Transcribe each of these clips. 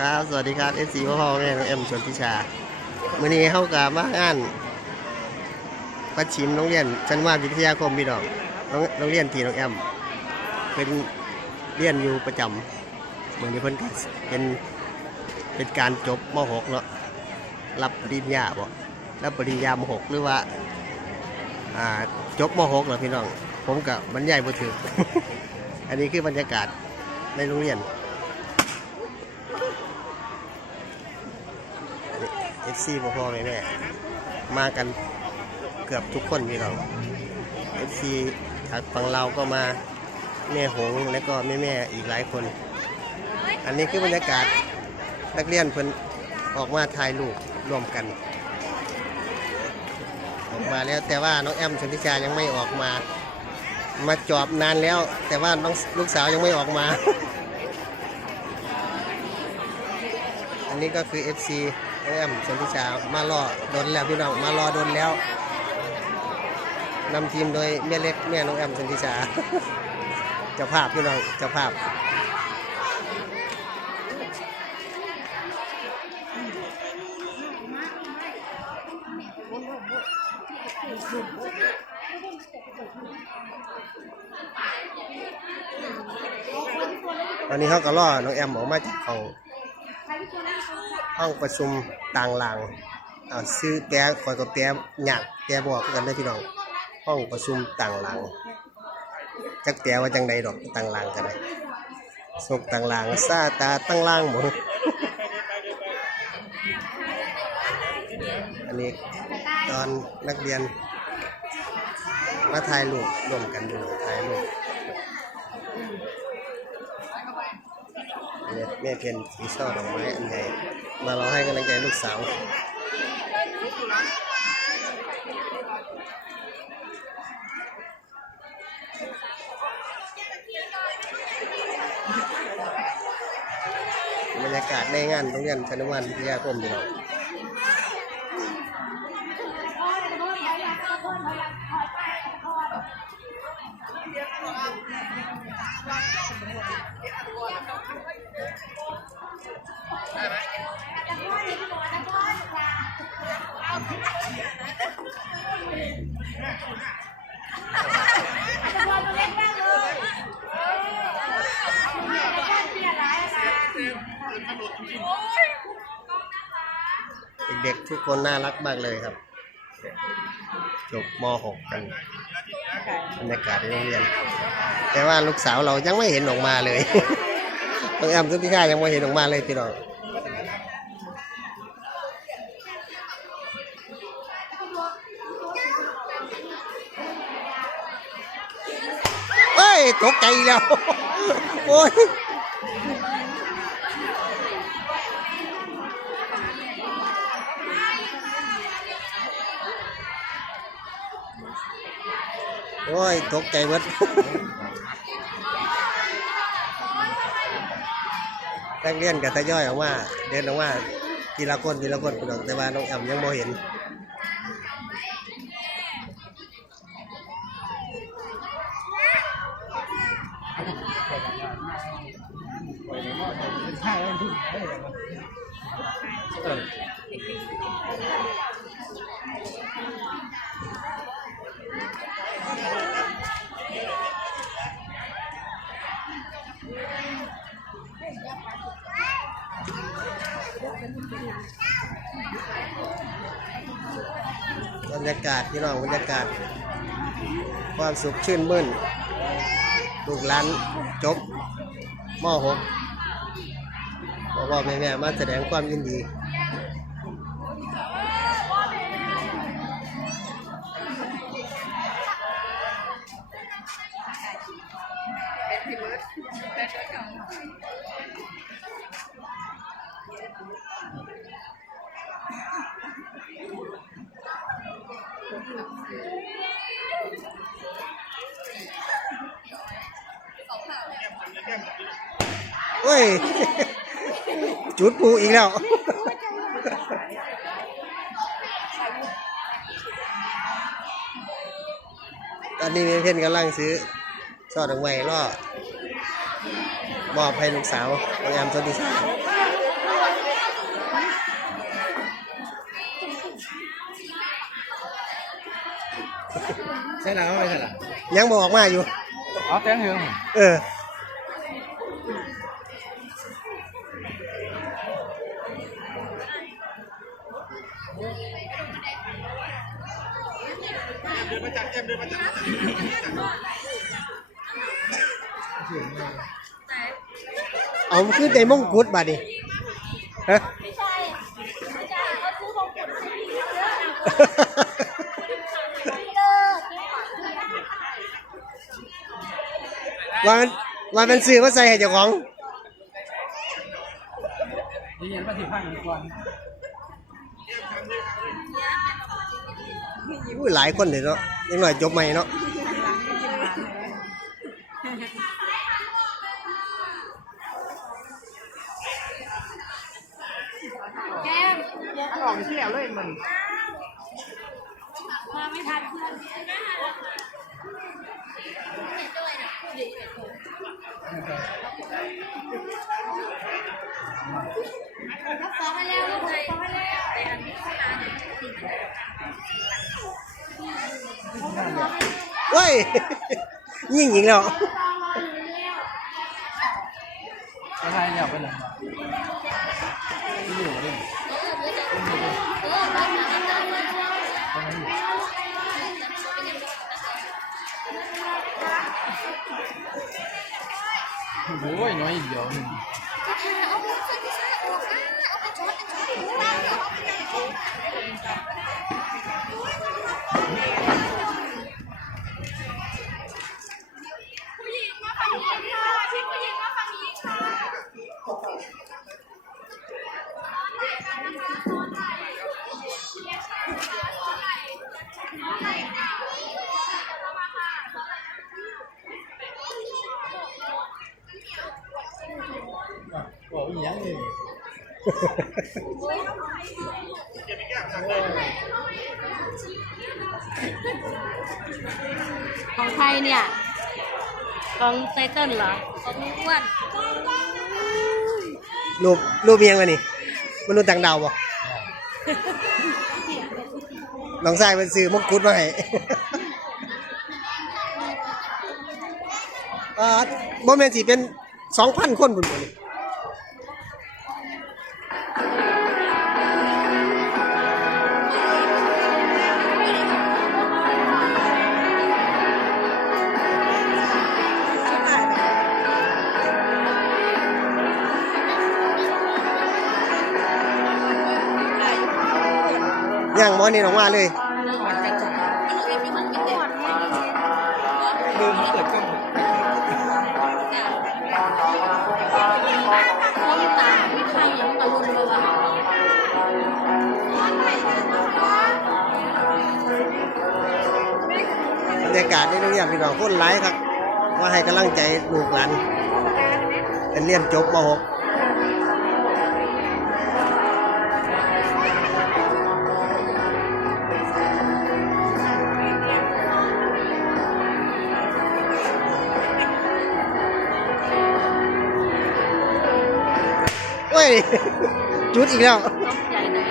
ครับ สวัสดีครับเอฟซีพ่อพ่อแม่น้องเอ็มชนทิชามื่อนี้เข้ากับมางานปัดชิมโรงเรียนชั้นว่าวิทยาคมพี่น้องโรงโรงเรียนทีน้องแอมเป็นเรียนอยู่ประจำมื่อนี้เพิ่นเป็นเป็นการจบม .6 เนาะรับปริญญาบ่รับปริญญาม .6 หรือว่าอ่าจบม .6 เหรอพี่น้อง ผมกับบรรยายบ่ถึงอันนี้คือบรรยากาศในโรงเรียน เอ ฟซีพ่อพ่อแม่แม่มากันเกือบทุกคนพี่น้องเอฟซีจากฝั่งเราก็มาแม่หงและก็แม่แม่อีกหลายคน อันนี้คือบรรยากาศนักเรียนเพิ่นออกมาถ่ายรูปร่วมกันออกมาแล้วแต่ว่าน้องแอมชนทิชายังไม่ออกมา มาจอบนานแล้ว แต่ว่าน้องลูกสาวยังไม่ออกมา อันนี้ก็คือ FC แอมชนทิชามารอโดนแล้วพี่น้องมารอโดนแล้วนำทีมโดยแม่เล็กแม่น้องแอมชนทิชาเจ้าภาพพี่น้องเจ้าภาพตอนนี้เขาก็ล่อน้องแอมออกมาจากห้อง ห้องประชุมต่างหลังอ่าซื้อแปลคอยกับแปลหยากแปลบอกกันได้พี่น้อง ห้องประชุมต่างหลังจักแปลว่าจังใดดอกต่างหลังกันเลยสกต่างหลังซาตาตั้งล่างหมดอันนี้ตอนนักเรียน มาถ่ายรูปร่วมกันอยู่ถ่ายรูปเนี่ยแม่เพียนสีช่อดอกไม้อันใหญ่ มาเราให้กำลังใจลูกสาวบรรยากาศในงานโรงเรียนชนุวันวิทยาคมพี่น้อง ด็กๆ ทุกคนน่ารักมากเลยครับจบม .6 กันบรรยากาศในโรงเรียน แต่ว่าลูกสาวเรายังไม่เห็นออกมาเลยต้องแอมสุธิชายังไม่เห็นออกมาเลยพี่น้องเฮ้ยตกใจแล้วโอ้ย อ้ย ตกใจเบิดนักเรียนกับทยอยออกมาเดินออกมาทีละคนทีละคนพี่น้องแต่ว่าน้องแอมยังบ่เห็นเออ บรรยากาศพี่น้องบรรยากาศ ความสุขชื่นมื่นลูกหลานจบม .6 พ่อพ่อแม่แม่มาแสดงความยินดีเเฮ้ย จุดปูอีกแล้ว ตอนนี้เมเพ่นกำลังซื้อซอดดอกไว้ล่อมอบให้ลูกสาวน้องแอมสวัสดีสาวใช่แล้วไม่ใช่หรอยังบอกมาอยู่ อ๋อแจ้งเหรอเออ เอาขึ้นในมงกุฎบาดดิฮะไม่ใช่ไม่ใช่เขาซื้อของขวัญให้พี่เยอะเลิกว่ามันว่าเป็นสื่อมาใส่ให้เจ้าของนี่ยันมาสิบห้าก่อน อุ้ย หลายคนเลยเนาะยังหน่อยจบใหม่เนาะ แก้ม ถ้าออกเที่ยวเลยมัน มาไม่ทันเพื่อนฟ้องให้แล้วลูกฟ้องให้แล้วแต่อันนี้ขนาดนี้ เฮ้ยยิ่งหญิงแล้วจะไทยเนี่ยไปเลยที่อยู่เลยโอ้ยน้อยเดียวหนึ่ง เอาไปใส่ที่ใส่ออกอะเอาไปช็อตช็อตหูบ้างเอาไปไหน ผู้หญิงมาฝั่งนี้ค่ะพี่ผู้หญิงมาฝั่งนี้ค่ะ บอกอีกอย่างหนึ่ง ของใครเนี่ย ของไตเติ้ลเหรอ ของอ้วนรูปรูปเมียงเลยนี่มนุษย์ต่างดาวบ่น้องชายเป็นสื่อมงกุฎมาให้เอ่อบ่แม่นสิเป็นสองพันคนบุญบ่นี่ ย่างหมอนี่ออกมาเลยลืมเปิดกล้องต้มาไม่ใครยังตะลุนเลยบรรยากาศในโรงเรียนพี่น้องคนหลายครับ ว่าให้กำลังใจลูกหลานเป็นเรียนจบม .6 ย จุดอีกแล้วเลย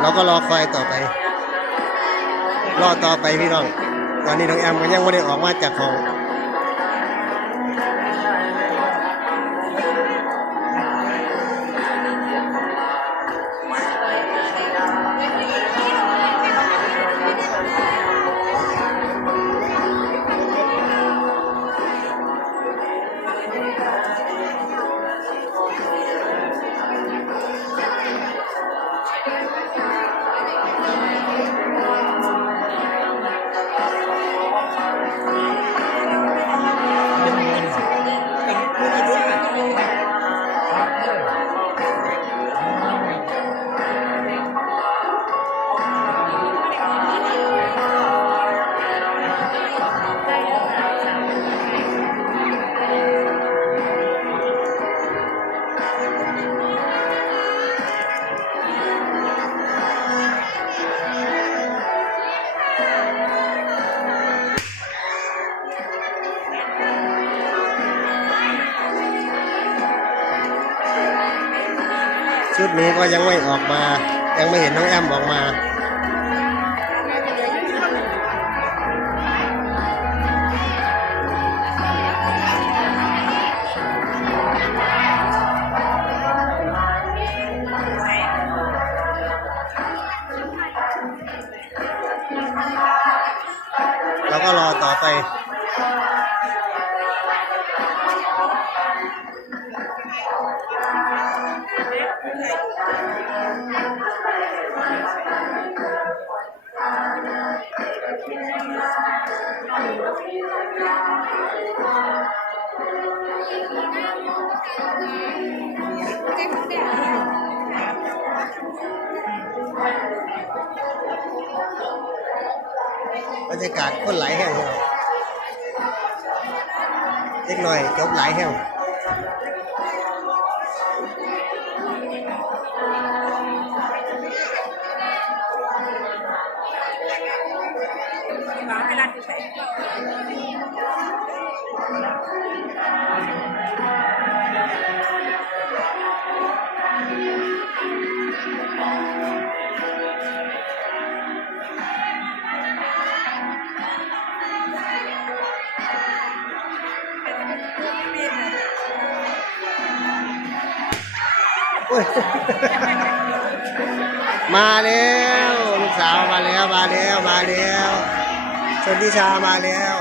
เราก็รอคอยต่อไป รอต่อไปพี่น้อง ตอนนี้น้องแอมก็ยังไม่ได้ออกมาจากห้อง นี้ก็ยังไม่ออกมา ยังไม่เห็นน้องแอมออกมาแล้วก็รอต่อไป บรรยากาศคนหลายแห่งเล็กหน่อยจบหลายแห่ง มาแล้ว ลูกสาวมาแล้ว มาแล้ว มาแล้วชนทิชามาแล้ว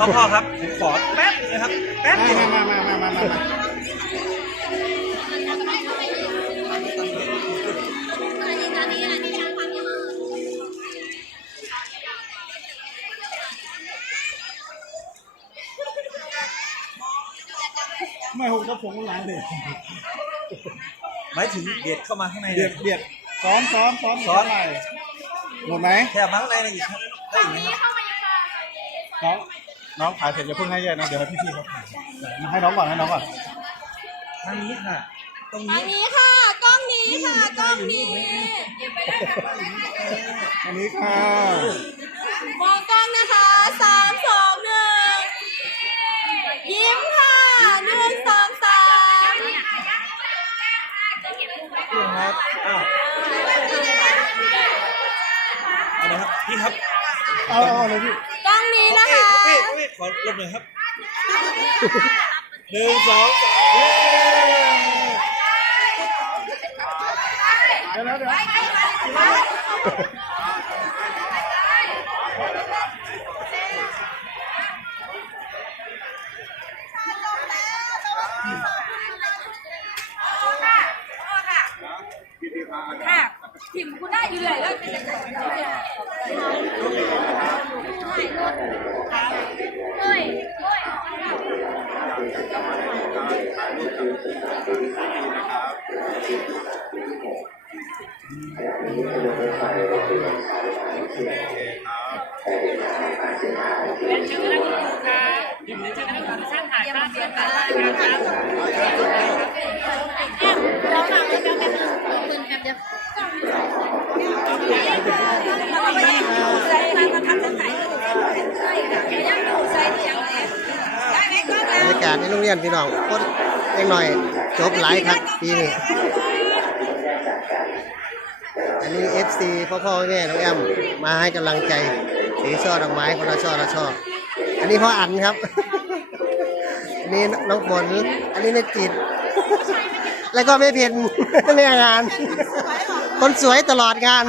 พ่อพ่อครับผมขอแป๊บนะครับ แป๊บมามามามามามาไม่หกก็ผงหลายเลยหมายถึงเด็ดเข้ามาข้างในเบียดเบียดซ้อมซ้อมซ้อมซ้อมเท่าไหร่หมดไหมแถบมาข้างในนะอีกครับได้อีกไหมครับน้อง น้องขายเสร็จอย่าเพิ่งให้เยอะนะเดี๋ยวให้พี่ๆเขาขายให้น้องก่อนให้น้องก่อนทางนี้ค่ะ ตรงอันี้นนี้ค่ะ กล้องนี้ค่ะ กล้องนี้ อันนี้ค่ะมองกล้องนะคะสามสองหนึ่งยิ้มค่ะหนึ่งสองสามเครื่องครับอ้าวเอาละครับพี่ครับเอาเอาเลยพี่กล้องนี้ นะเอ๊คะเอ๊เอ๊ขอลบหน่อยครับหนึ่งสองเย้เดี๋ยวเดี๋ยว ค่ะถิ่มกูได้อยู่เลยแล้วเฮ้ย เราหนังแล้วจะเป็นปืนแคปเดียวแล้วก็ไปยิงใส่มาทำจะขายใช่ค่ะยังดูใส่ยังไงได้ไหมก็ บรรยากาศในโรงเรียนพี่น้องคนเล็กหน่อย จบหลายครับปีนี้อั นนี้ FC พ่อพ่อแม่น้องแอมมาให้กำลังใจสีช่อดอกไม้คนละช่อละช่ออันนี้พ่ออันครับ อันนี้น้องฝนอันนี้แม่จิต แล้วก็แม่เพนแม่งาน คนสวยตลอดงาน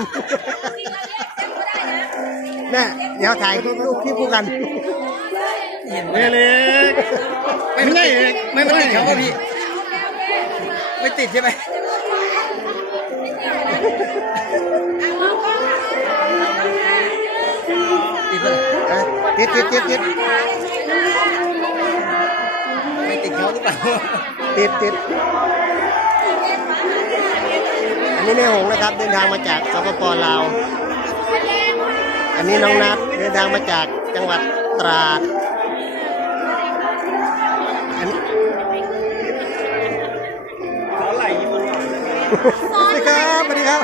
แม่เดี๋ยวถ่ายรูปที่คู่กันเล็กเล็กไม่ใช่เล็กไม่ไม่ติดเขาก็พี่ ไม่ติดใช่ไหม ติดติดติดติดไม่ติดเขาหรือติดติดอันนี้แม่หงนะครับ เดินทางมาจากสปปลาว อันนี้น้องนัดเดินทางมาจากจังหวัดตราด อันนี้ขอไหลยิ้มหวานสวัสดีครับสวัสดีครับ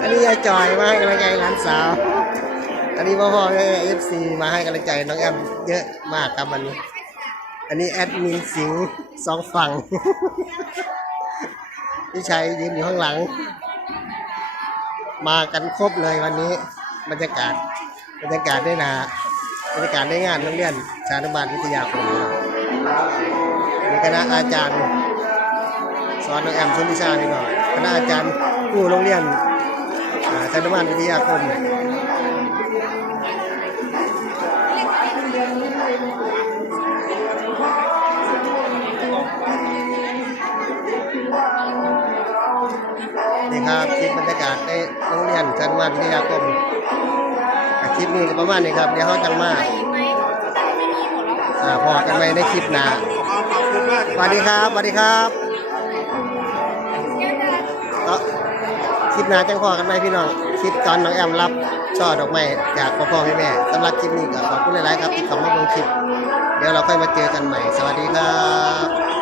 อันนี้ยายจอยมาให้กำลังใจหลานสาว อันนี้พ่อพ่อแม่เอฟซีมาให้กำลังใจน้องแอมเยอะมากครับวันนี้ อันนี้แอดมินสิงสองฝั่ง พี่ชัยยืนอยู่ข้างหลัง มากันครบเลยวันนี้บรรยากาศบรรยากาศได้นาบรรยากาศได้งานโรงเรียนชานุบาลวิทยาคมมีคณะอาจารย์ สอนน้องแอมชนทิชานี่เนาะคณะอาจารย์ผู้โรงเรียนอ่าชานุบาลวิทยาคม นี่ครับคลิปบรรยากาศในโรงเรียนชานุบาลวิทยาคมอะคลิปนี้ก็ประมาณนี้ครับ เดี๋ยวเขาจังมาอ่าพอกันไหมในคลิปหน้าขอบคุณมากสวัสดีครับสวัสดีครับก็คลิปหน้าจังพอกันไหมพี่น้องคลิปตอนน้องแอมรับช่อดอกไม้จากพ่อพ่อแม่แม่สำหรับคลิปนี้ก็ขอบคุณหลายๆครับที่เข้ามาดูคลิป เดี๋ยวเราค่อยมาเจอกันใหม่ สวัสดีครับ